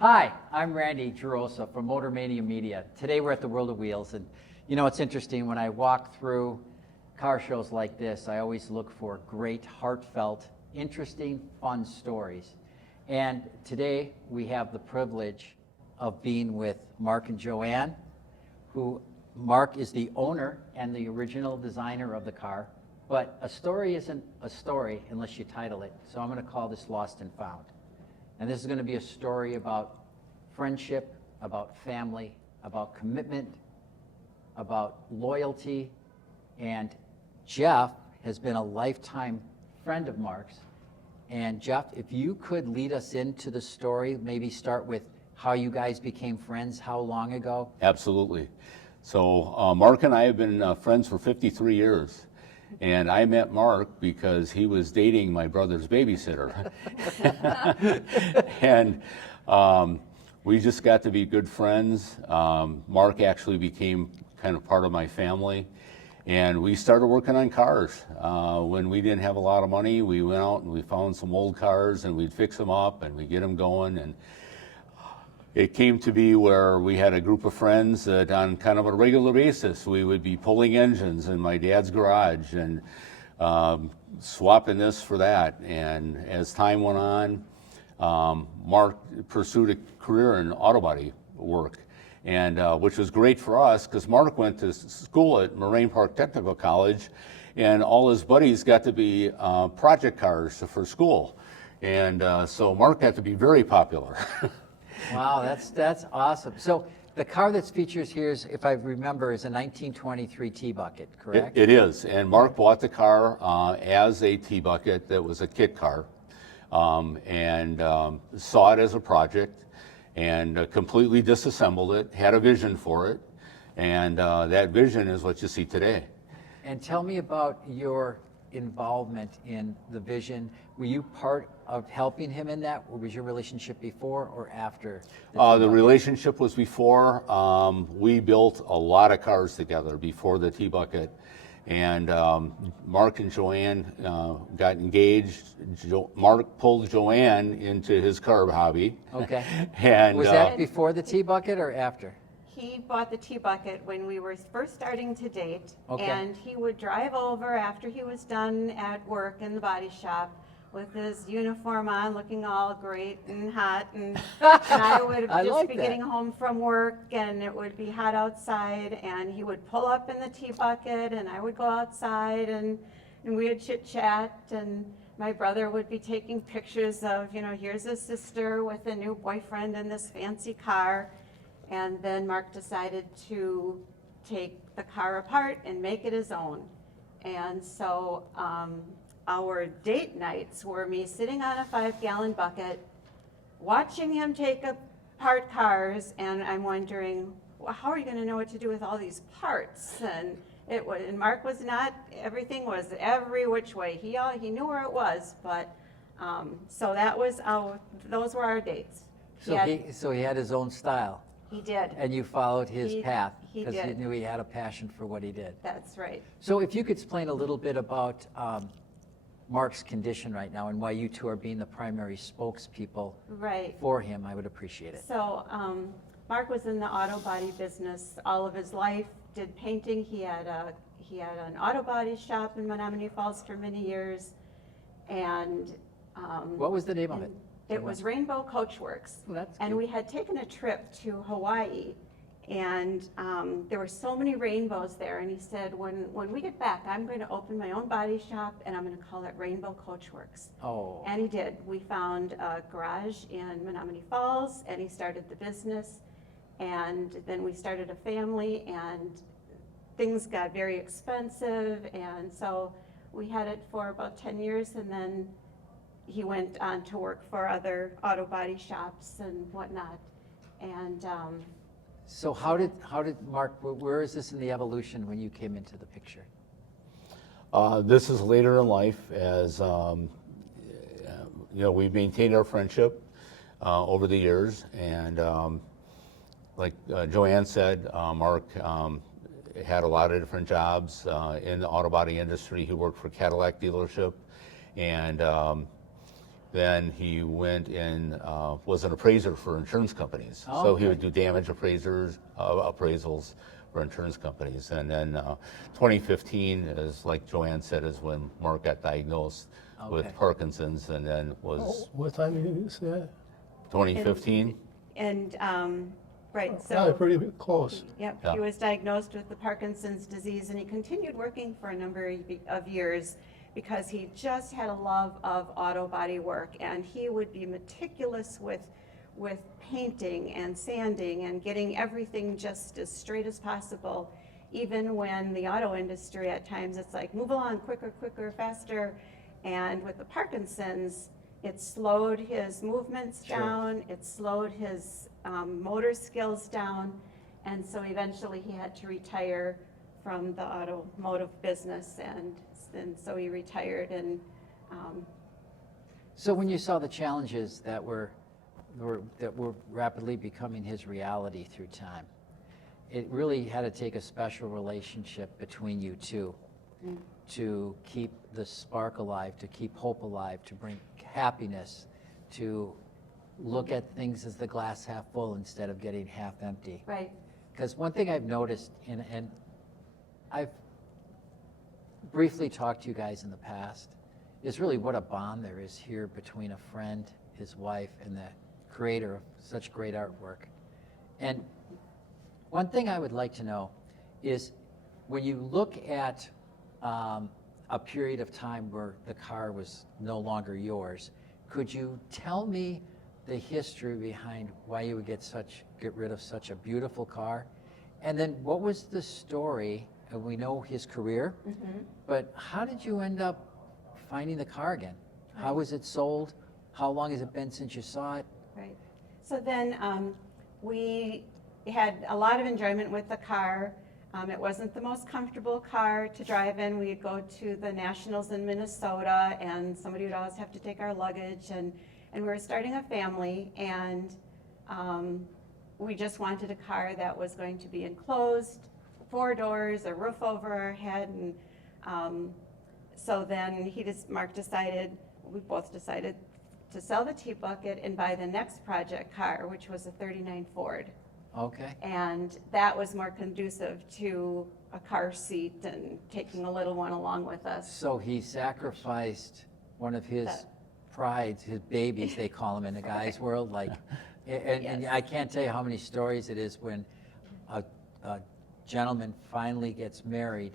Hi, I'm Randy Gerosa from Motor Mania Media. Today we're at the World of Wheels, and you know, it's interesting, when I walk through car shows like this, I always look for great, heartfelt, interesting, fun stories. And today we have the privilege of being with Mark and Joanne, who Mark is the owner and the original designer of the car, but a story isn't a story unless you title it, so I'm going to call this Lost and Found. And this is going to be a story about friendship, about family, about commitment, about loyalty. And Jeff has been a lifetime friend of Mark's. And Jeff, if you could lead us into the story, maybe start with how you guys became friends, how long ago? Absolutely. So Mark and I have been friends for 53 years. And I met Mark because he was dating my brother's babysitter. And we just got to be good friends. Mark actually became kind of part of my family. And we started working on cars. When we didn't have a lot of money, we went out and we found some old cars and we'd fix them up and we'd get them going. And it came to be where we had a group of friends that on kind of a regular basis, we would be pulling engines in my dad's garage and swapping this for that. And as time went on, Mark pursued a career in auto body work, and which was great for us because Mark went to school at Moraine Park Technical College, and all his buddies got to be project cars for school. And so Mark got to be very popular. Wow, that's awesome. So the car that's features here is, if I remember, is a 1923 T-Bucket, correct? It is, and Mark bought the car as a T-Bucket that was a kit car, and saw it as a project, and completely disassembled it, had a vision for it, and that vision is what you see today. And tell me about your involvement in the vision. Were you part of helping him in that, or was your relationship before or after? The relationship was before. We built a lot of cars together before the T-Bucket, and Mark and Joanne got engaged. Mark pulled Joanne into his car hobby. Okay. And was that before the T-Bucket or after? He bought the T-Bucket when we were first starting to date, Okay. and he would drive over after he was done at work in the body shop with his uniform on, looking all great and hot, and I would I just like be that. getting home from work, and it would be hot outside, and he would pull up in the T-Bucket, and I would go outside, and we would chit-chat, and my brother would be taking pictures of, you know, here's his sister with a new boyfriend in this fancy car. And then Mark decided to take the car apart and make it his own. And so our date nights were me sitting on a 5-gallon bucket, watching him take apart cars, and I'm wondering, well, how are you going to know what to do with all these parts? And Mark was not, everything was every which way. He knew where it was, but so those were our dates. So he had his own style. He did. And you followed his path he because you did. knew he had a passion for what he did. That's right. So if you could explain a little bit about Mark's condition right now and why you two are being the primary spokespeople Right. for him, I would appreciate it. So Mark was in the auto body business all of his life, did painting. He had an auto body shop in Menominee Falls for many years. And What was the name of it? it was Rainbow Coachworks. Well, that's And cute. we had taken a trip to Hawaii, and there were so many rainbows there. And he said, when we get back, I'm going to open my own body shop, and I'm going to call it Rainbow Coachworks. Oh, And he did. We found a garage in Menominee Falls, and he started the business. And then we started a family, and things got very expensive. And so we had it for about 10 years, and then he went on to work for other auto body shops and whatnot. And so how did Mark, where is this in the evolution when you came into the picture? This is later in life as, we've maintained our friendship over the years. And like Joanne said, Mark had a lot of different jobs in the auto body industry. He worked for Cadillac dealership, and then he went and was an appraiser for insurance companies. So he would do damage appraisals for insurance companies. And then 2015 is, like Joanne said, is when Mark got diagnosed with Parkinson's, and then was What time did you say that? 2015. And, right, Probably so, pretty close. yep, Yeah. he was diagnosed with the Parkinson's disease, and he continued working for a number of years because he just had a love of auto body work, and he would be meticulous with painting and sanding and getting everything just as straight as possible, even when the auto industry at times it's like, move along, quicker, quicker, faster. And with the Parkinson's, it slowed his movements down, it slowed his motor skills down, and so eventually he had to retire from the automotive business, and so he retired. And So when you saw the challenges that were rapidly becoming his reality through time, it really had to take a special relationship between you two to keep the spark alive, to keep hope alive, to bring happiness, to look at things as the glass half full instead of getting half empty. right, Because one thing I've noticed, and I've briefly talked to you guys in the past, is really what a bond there is here between a friend, his wife, and the creator of such great artwork. And one thing I would like to know is, when you look at a period of time where the car was no longer yours, could you tell me the history behind why you would get rid of such a beautiful car? And then what was the story? And we know his career, but how did you end up finding the car again? How was it sold? How long has it been since you saw it? right. So then we had a lot of enjoyment with the car. It wasn't the most comfortable car to drive in. We'd go to the Nationals in Minnesota, and somebody would always have to take our luggage, and we were starting a family, and we just wanted a car that was going to be enclosed, 4 doors, a roof over our head, and so then Mark decided, we both decided to sell the T-Bucket and buy the next project car, which was a 39 Ford. Okay. And that was more conducive to a car seat and taking a little one along with us. So he sacrificed one of his prides, his babies, they call him in the guys' world. Like, and Yes. I can't tell you how many stories it is when a gentleman finally gets married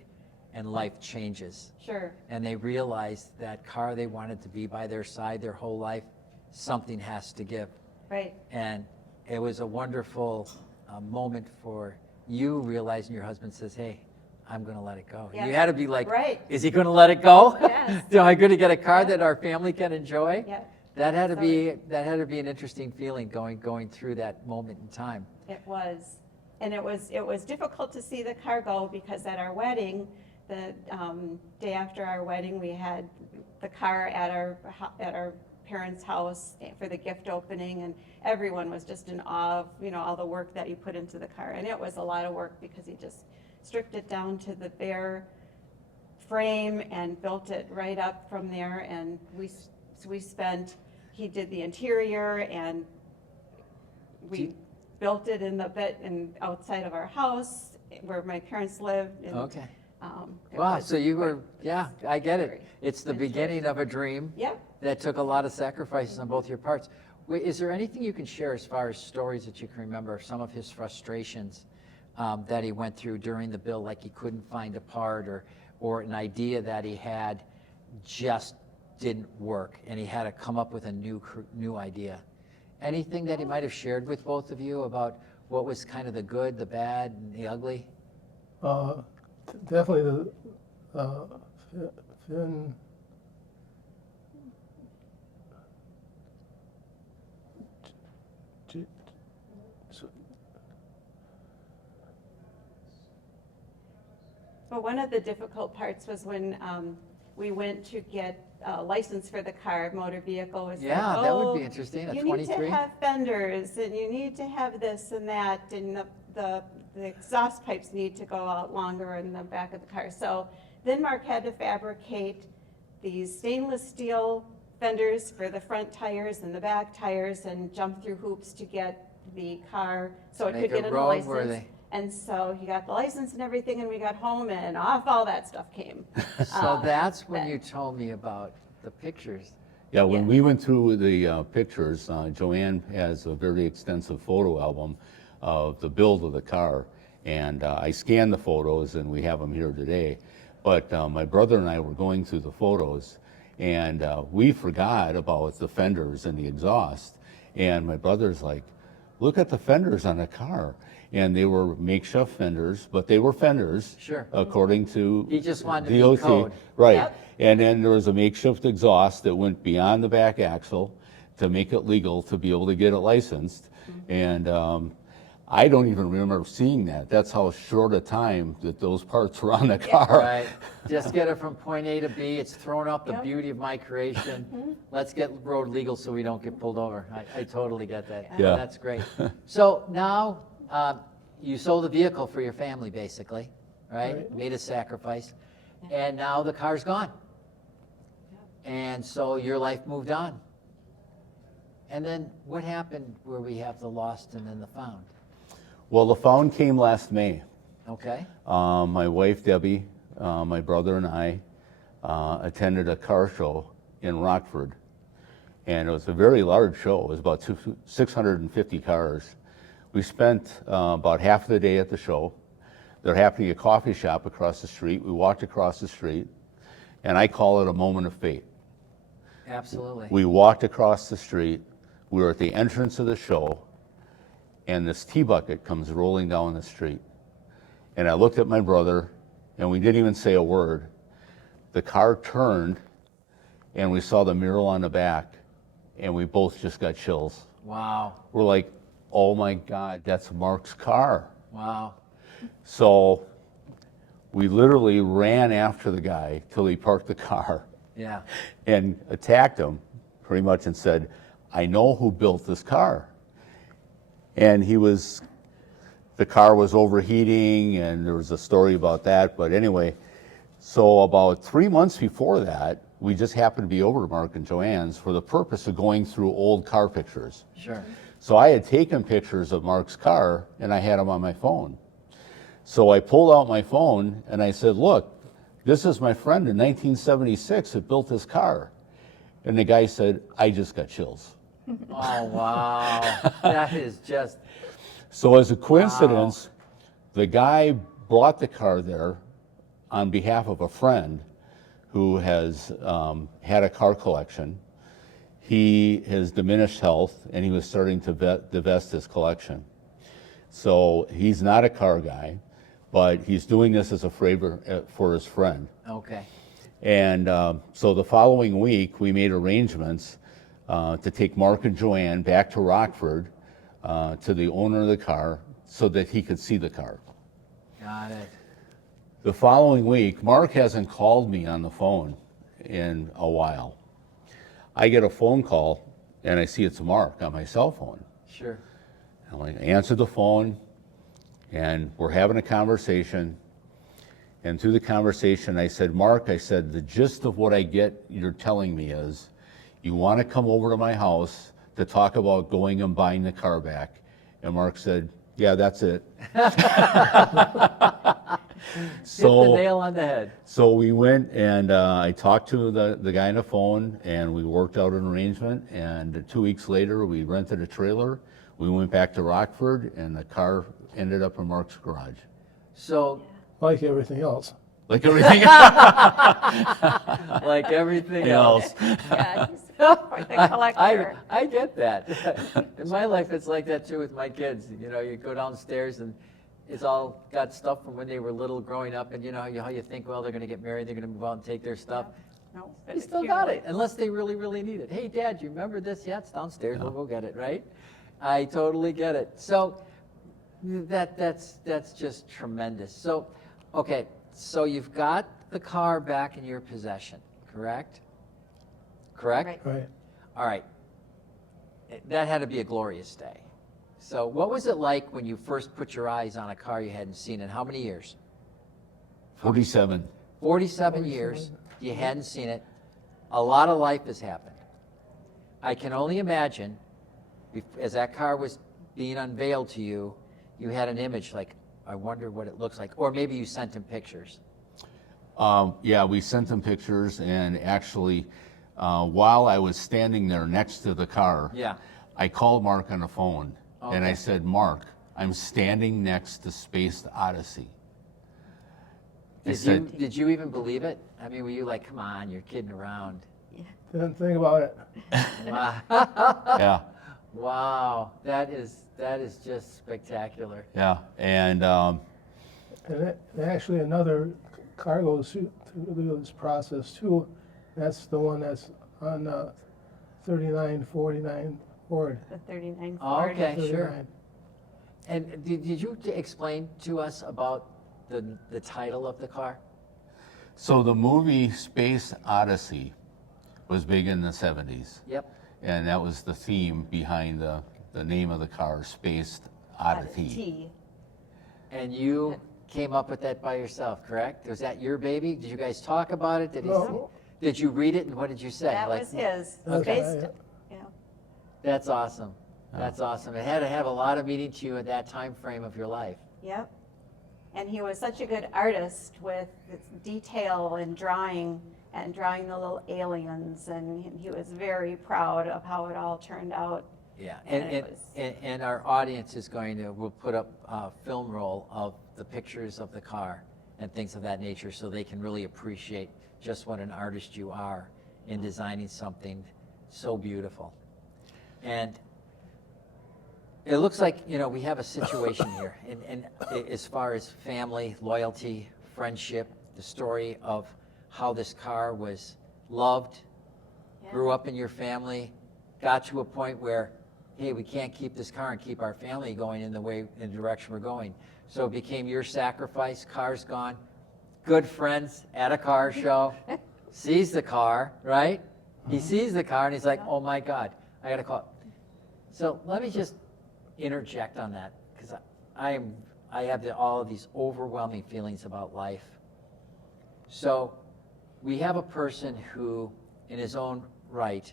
and life changes. Sure. And they realize that car they wanted to be by their side their whole life, something has to give. Right. And it was a wonderful moment for you realizing your husband says, hey, I'm going to let it go. Yeah. You had to be like, Right. is he going to let it go? Yes. Am I going to get a car Yeah. that our family can enjoy? Yeah. That had to So be an interesting feeling going through that moment in time. It was. And it was difficult to see the car go, because at our wedding, the day after our wedding, we had the car at our parents' house for the gift opening, and everyone was just in awe of, all the work that you put into the car. And it was a lot of work, because he just stripped it down to the bare frame and built it right up from there. And he did the interior, and we built it in the bit and outside of our house where my parents lived. And, Okay. it Wow, was so you were, quite yeah, I get it. very It's the interesting. beginning of a dream Yep. that took a lot of sacrifices on both your parts. Wait, is there anything you can share as far as stories that you can remember, some of his frustrations that he went through during the build, like he couldn't find a part, or an idea that he had just didn't work and he had to come up with a new idea? Anything that he might have shared with both of you about what was kind of the good, the bad, and the ugly? Definitely the Finn. But one of the difficult parts was when we went to get a license for the car. Motor vehicle was Yeah, like, that would be interesting, a you 23? need to have fenders, and you need to have this and that, and the exhaust pipes need to go out longer in the back of the car. So then Mark had to fabricate these stainless steel fenders for the front tires and the back tires and jump through hoops to get the car so it Make could it get a license. roadworthy. And so he got the license and everything, and we got home, and off all that stuff came. So that's when but- you told me about the pictures. Yeah, when Yeah. we went through the pictures, Joanne has a very extensive photo album of the build of the car, and I scanned the photos, and we have them here today. But my brother and I were going through the photos, and we forgot about the fenders and the exhaust. And my brother's like, "Look at the fenders on the car." And they were makeshift fenders, but they were fenders. Sure. According to He just wanted to be DOT. code. Right. Yep. And then there was a makeshift exhaust that went beyond the back axle to make it legal to be able to get it licensed. And I don't even remember seeing that. That's how short a time that those parts were on the car. Right. Just get it from point A to B. It's thrown up the Yep. beauty of my creation. Let's get road legal so we don't get pulled over. I totally get that. Yeah. That's great. So now you sold the vehicle for your family, basically, right? Right. Made a sacrifice. And now the car's gone. And so your life moved on. And then what happened where we have the lost and then the found? Well, the found came last May. Okay. My wife, Debbie, my brother, and I attended a car show in Rockford. And it was a very large show. It was about 650 cars. We spent about half of the day at the show. There happened to be a coffee shop across the street. We walked across the street, and I call it a moment of fate. Absolutely. We walked across the street. We were at the entrance of the show, and this tea bucket comes rolling down the street. And I looked at my brother, and we didn't even say a word. The car turned, and we saw the mural on the back, and we both just got chills. Wow. We're like, oh my God, that's Mark's car. Wow. So we literally ran after the guy till he parked the car Yeah. and attacked him pretty much and said, "I know who built this car." And the car was overheating, and there was a story about that. But anyway, so about 3 months before that, we just happened to be over to Mark and Joanne's for the purpose of going through old car pictures. Sure. So I had taken pictures of Mark's car, and I had them on my phone. So I pulled out my phone, and I said, "Look, this is my friend in 1976 that built this car." And the guy said, "I just got chills." Oh, wow. That is just, So as a coincidence, the guy brought the car there on behalf of a friend who has had a car collection. He has diminished health, and he was starting to divest his collection. So he's not a car guy, but he's doing this as a favor for his friend. okay. And so the following week, we made arrangements to take Mark and Joanne back to Rockford to the owner of the car so that he could see the car. Got it. The following week, Mark hasn't called me on the phone in a while. I get a phone call, and I see it's Mark on my cell phone. Sure. I'm like, I answered the phone, and we're having a conversation. And through the conversation, I said, "Mark," I said, "the gist of what you're telling me is you want to come over to my house to talk about going and buying the car back." And Mark said, "Yeah, that's it." Hit the nail on the head. So we went, and I talked to the guy on the phone, and we worked out an arrangement. And 2 weeks later, we rented a trailer. We went back to Rockford, and the car ended up in Mark's garage. So, Like everything else. Like everything like everything else. else. Yeah, he's quite the collector. I get that. In my life, it's like that too with my kids. You know, you go downstairs and it's all got stuff from when they were little growing up, and you know how you think, well, they're going to get married, they're going to move out and take their stuff. No, You still got it, unless they really, really need it. Hey, Dad, you remember this? Yeah, it's downstairs. We'll go get it, right? I totally get it. So that's just tremendous. So, okay, so you've got the car back in your possession, correct? Correct? Right. Right. All right. That had to be a glorious day. So what was it like when you first put your eyes on a car you hadn't seen in how many years? 47. 47 years. You hadn't seen it. A lot of life has happened. I can only imagine, as that car was being unveiled to you, you had an image like, I wonder what it looks like, or maybe you sent him pictures. Yeah, we sent them pictures, and actually, while I was standing there next to the car, Yeah. I called Mark on the phone, and I Okay. said, Mark, I'm standing next to Space Odyssey. I said, Did you even believe it? I mean, were you like, come on, you're kidding around? Didn't think about it. Wow. yeah, Wow, that is just spectacular. yeah, and And actually, another car goes through this process too. That's the one that's on 3949 Ford. The 39 Oh, Ford. okay, sure. 39. And did you explain to us about the title of the car? so the movie Space Odyssey was big in the 70s, Yep. and that was the theme behind the name of the car, Space Odyssey. T. And you came up with that by yourself, correct? Was that your baby? Did you guys talk about it? No. Did you read it, and what did you say? That Like, was his. Okay. Based, yeah. That's awesome. That's awesome. It had to have a lot of meaning to you at that time frame of your life. Yep. And he was such a good artist with its detail and drawing the little aliens, and he was very proud of how it all turned out. Yeah, And and, it and, was- and our audience is we'll put up a film roll of the pictures of the car and things of that nature so they can really appreciate just what an artist you are in designing something so beautiful. And it looks like, we have a situation here, and as far as family, loyalty, friendship, the story of how this car was loved, Yeah. grew up in your family, got to a point where, hey, we can't keep this car and keep our family going in the direction we're going. So it became your sacrifice, car's gone, good friends at a car show, sees the car, right? He sees the car and he's like, oh my God, I gotta call. So let me just interject on that, because I have all of these overwhelming feelings about life. So we have a person who, in his own right,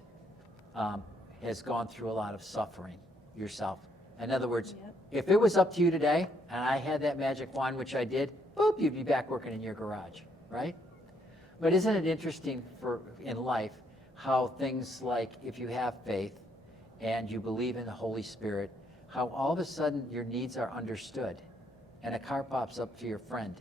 has gone through a lot of suffering yourself. In other words, Yep. if it was up to you today, and I had that magic wand, which I did, boop, you'd be back working in your garage, right? But isn't it interesting in life how things like, if you have faith and you believe in the Holy Spirit, how all of a sudden your needs are understood and a car pops up to your friend.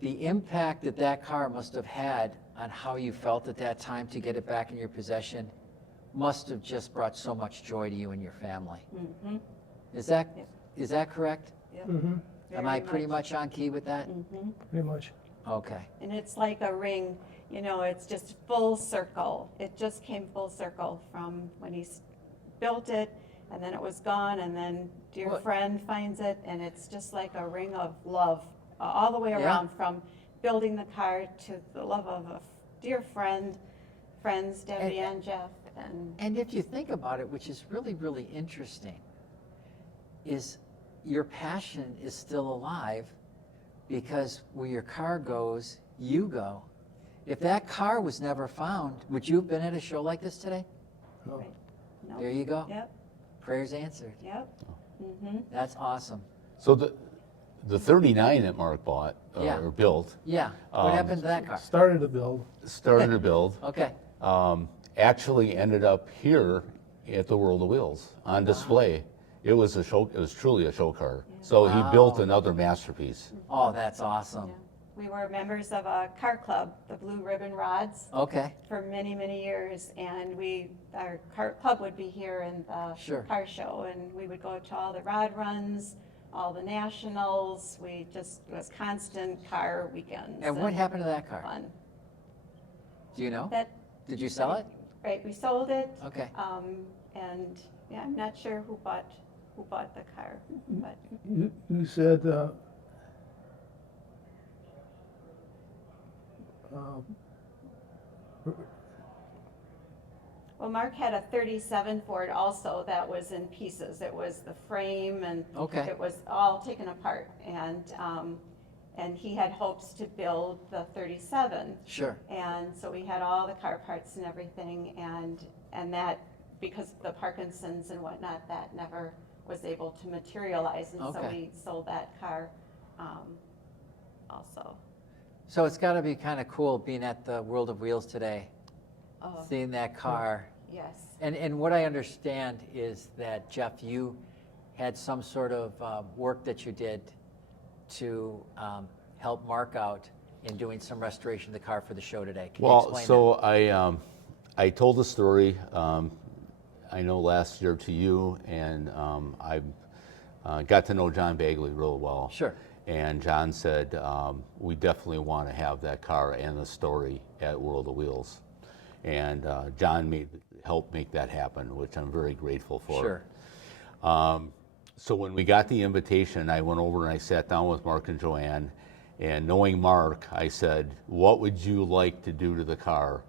The impact that car must have had on how you felt at that time to get it back in your possession must have just brought so much joy to you and your family. Mm-hmm. Is that Yep. is that correct? Yep. Mm-hmm. Am I pretty much on key with that? Mm-hmm. Pretty much. Okay. And it's like a ring, it's just full circle. It just came full circle from when he built it, and then it was gone, and then dear Well- friend friend finds it, and it's just like a ring of love all the way Yeah. around, from building the car to the love of a dear friends Debbie and Jeff, And if you think about it, which is really, really interesting, is your passion is still alive because where your car goes, you go. If that car was never found, would you have been at a show like this today? No. Right. No. There you go. Yep, Prayers answered. yep. Mm-hmm. That's awesome. So the 39 that Mark bought Yeah. or built, Yeah. What happened to that car? Started to build. started to build, Okay. actually ended up here at the World of Wheels on display. It was truly a show car. So he built Wow. another masterpiece. Oh, that's awesome. Yeah. We were members of a car club, the Blue Ribbon Rods, Okay. for many, many years, and our car club would be here in the Sure. car show, and we would go to all the rod runs, all the nationals. It was constant car weekends. And what happened to that car? Fun. Do you know? That, Did you sell it? right, we sold it. Okay. And yeah, I'm not sure who bought the car, but You said well, Mark had a 37 Ford also that was in pieces. It was the frame and Okay. it was all taken apart. And and he had hopes to build the 37. Sure. And so we had all the car parts and everything, and that, because of the Parkinson's and whatnot, that never was able to materialize, and so Okay. we sold that car also. So it's got to be kind of cool being at the World of Wheels today, Oh, seeing that car. yes. And what I understand is that, Jeff, you had some sort of work that you did to help Mark out in doing some restoration of the car for the show today. Can you Well, explain so I told the story, I know last year to you, and I got to know John Bagley real well. Sure. And John said, we definitely want to have that car and the story at World of Wheels. And John helped make that happen, which I'm very grateful for. Sure. So when we got the invitation, I went over and I sat down with Mark and Joanne, and knowing Mark, I said, what would you like to do to the car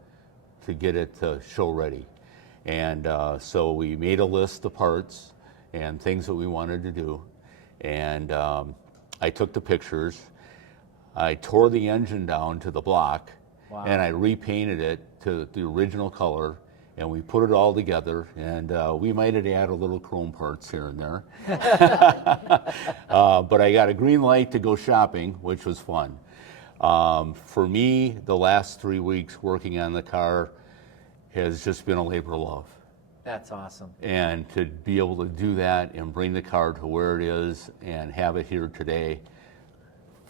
to get it to show ready? And so we made a list of parts and things that we wanted to do. And I took the pictures. I tore the engine down to the block. Wow. And I repainted it to the original color, and we put it all together, and we might have added a little chrome parts here and there. But I got a green light to go shopping, which was fun. For me, the last 3 weeks working on the car has just been a labor of love. That's awesome. And to be able to do that and bring the car to where it is and have it here today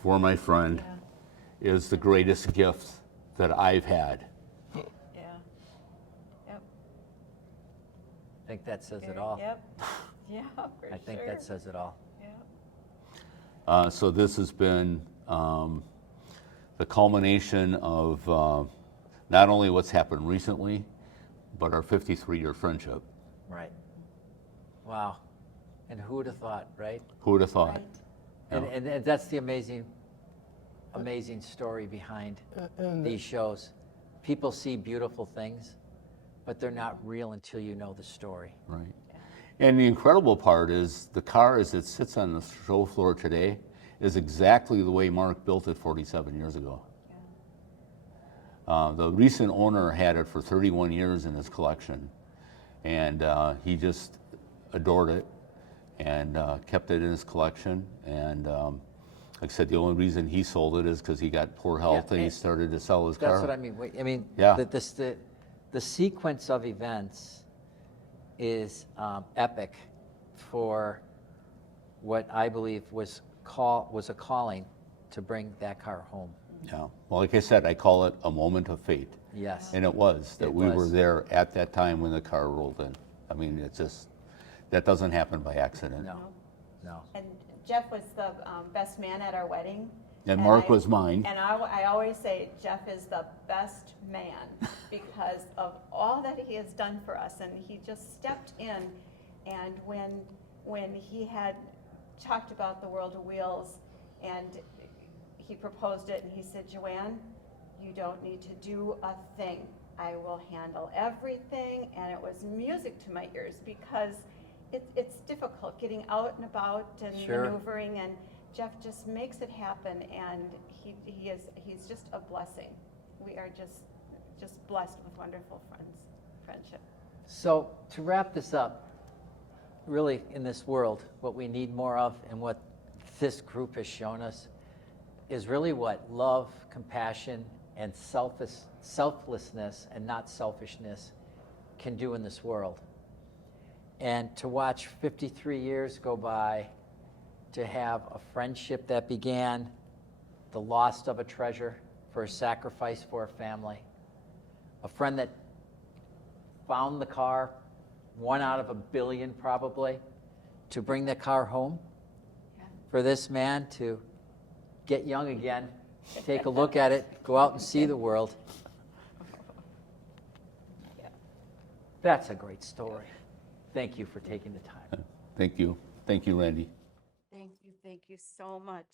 for my friend is the greatest gift that I've had. Yeah. Yep. I think that says it all. Yep. Yeah, for I think sure. that says it all. Yeah. So this has been the culmination of not only what's happened recently, but our 53-year friendship. Right. Wow. And who would have thought, right? Who would have thought? Right. And that's the amazing story behind And these shows. People see beautiful things, but they're not real until you know the story. Right. And the incredible part is the car as it sits on the show floor today is exactly the way Mark built it 47 years ago. The recent owner had it for 31 years in his collection, and he just adored it and kept it in his collection. And like I said, the only reason he sold it is because he got poor health and he started to sell his car. That's what I mean. I mean, Yeah. the sequence of events is epic for what I believe was a calling to bring that car home. Yeah. Well, like I said, I call it a moment of fate. Yes. And it was, that It we was. were there at that time when the car rolled in. I mean, it's just, that doesn't happen by accident. No. And Jeff was the best man at our wedding. And Mark was mine. And I always say Jeff is the best man because of all that he has done for us. And he just stepped in. And when he had talked about the World of Wheels and he proposed it, and he said, Joanne, you don't need to do a thing. I will handle everything. And it was music to my ears because it's difficult getting out and about and Sure. maneuvering, and Jeff just makes it happen, and he's just a blessing. We are just blessed with wonderful friendship. So to wrap this up, really in this world, what we need more of and what this group has shown us is really what love, compassion, and selflessness and not selfishness can do in this world. And to watch 53 years go by, to have a friendship that began, the loss of a treasure for a sacrifice for a family, a friend that found the car, one out of a billion probably, to bring the car home, for this man to get young again, take a look at it, go out and see the world. That's a great story. Thank you for taking the time. Thank you. Thank you, Randy. Thank you so much.